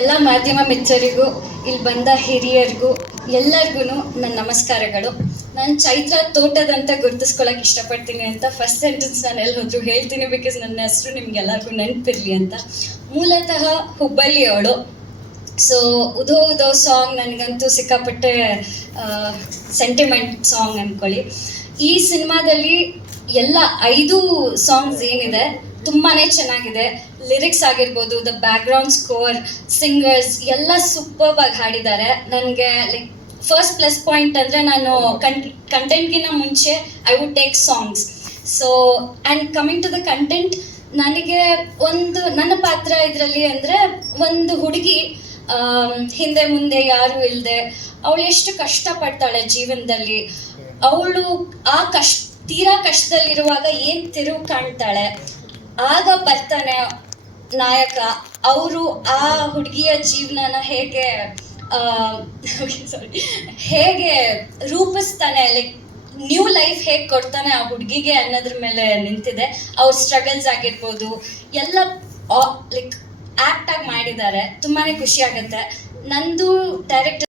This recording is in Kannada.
ಎಲ್ಲ ಮಾಧ್ಯಮ ಮಿತ್ರರಿಗೂ ಇಲ್ಲಿ ಬಂದ ಹಿರಿಯರಿಗೂ ಎಲ್ಲರಿಗೂ ನನ್ನ ನಮಸ್ಕಾರಗಳು. ನಾನು ಚೈತ್ರ ತೋಟದಂತ ಗುರುತಿಸ್ಕೊಳಕ್ಕೆ ಇಷ್ಟಪಡ್ತೀನಿ ಅಂತ ಫಸ್ಟ್ ಸೆಂಟೆನ್ಸ್ ನಾನು ಎಲ್ಲಿ ಹೋದ್ರು ಹೇಳ್ತೀನಿ, ಬಿಕಾಸ್ ನನ್ನ ಹೆಸರು ನಿಮ್ಗೆಲ್ಲರಿಗೂ ನೆನಪಿರಲಿ ಅಂತ. ಮೂಲತಃ ಹುಬ್ಬಳ್ಳಿಯವಳು. ಸೊ ಉದೋ ಉದೋ ಸಾಂಗ್ ನನಗಂತೂ ಸಿಕ್ಕಾಪಟ್ಟೆ ಸೆಂಟಿಮೆಂಟ್ ಸಾಂಗ್ ಅಂದ್ಕೊಳ್ಳಿ. ಈ ಸಿನಿಮಾದಲ್ಲಿ ಎಲ್ಲ 5 ಸಾಂಗ್ಸ್ ಏನಿದೆ ತುಂಬಾ ಚೆನ್ನಾಗಿದೆ. ಲಿರಿಕ್ಸ್ ಆಗಿರ್ಬೋದು, ದ ಬ್ಯಾಕ್ಗ್ರೌಂಡ್ ಸ್ಕೋರ್, ಸಿಂಗರ್ಸ್ ಎಲ್ಲ ಸೂಪರ್ಬ್ ಆಗಿ ಹಾಡಿದ್ದಾರೆ. ನನಗೆ ಲೈಕ್ ಫಸ್ಟ್ ಪ್ಲಸ್ ಪಾಯಿಂಟ್ ಅಂದರೆ ನಾನು ಕಂಟೆಂಟ್ಗಿಂತ ಮುಂಚೆ I would take songs. So and coming to the content, ನನಗೆ ನನ್ನ ಪಾತ್ರ ಇದರಲ್ಲಿ ಅಂದರೆ ಒಂದು ಹುಡುಗಿ ಹಿಂದೆ ಮುಂದೆ ಯಾರೂ ಇಲ್ಲದೆ ಅವಳು ಎಷ್ಟು ಕಷ್ಟಪಡ್ತಾಳೆ ಜೀವನದಲ್ಲಿ. ಅವಳು ಆ ತೀರಾ ಕಷ್ಟದಲ್ಲಿರುವಾಗ ಏನು ತಿರುವು ಕಾಣ್ತಾಳೆ, ಆಗ ಬರ್ತಾನೆ ನಾಯಕ. ಅವರು ಆ ಹುಡುಗಿಯ ಜೀವನನ ಹೇಗೆ ರೂಪಿಸ್ತಾನೆ, ಲೈಕ್ ನ್ಯೂ ಲೈಫ್ ಹೇಗೆ ಕೊಡ್ತಾನೆ ಆ ಹುಡುಗಿಗೆ ಅನ್ನೋದ್ರ ಮೇಲೆ ನಿಂತಿದೆ. ಅವ್ರ ಸ್ಟ್ರಗಲ್ಸ್ ಆಗಿರ್ಬೋದು ಎಲ್ಲ ಲೈಕ್ ಆ್ಯಕ್ಟ್ ಆಗಿ ಮಾಡಿದ್ದಾರೆ. ತುಂಬಾ ಖುಷಿ ಆಗುತ್ತೆ. ನಂದು ಡೈರೆಕ್ಟರ್